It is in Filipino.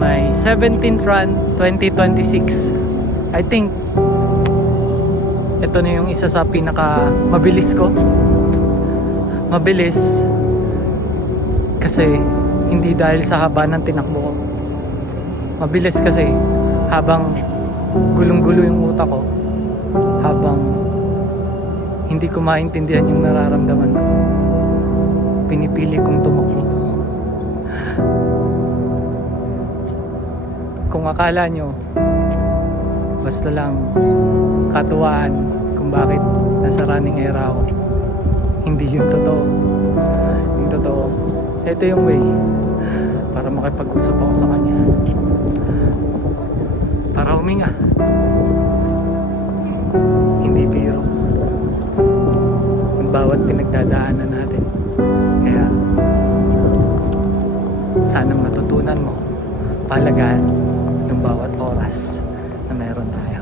my 17th run 2026. I think ito na yung isa sa pinaka mabilis ko. Mabilis kasi hindi dahil sa haba ng tinakbo ko. Mabilis kasi habang gulong-gulo yung utak ko, habang hindi ko maintindihan yung nararamdaman ko, pinipili kong tumakbo. Kung akala nyo basta lang katuwaan kung bakit nasa running era ako, hindi yun totoo. Yung totoo, ito yung way para makipag-usap ako sa kanya, para huminga. Hindi biro ang bawat pinagdadaanan natin. Kaya sana matutunan mo palagahan yung bawat oras na meron tayo.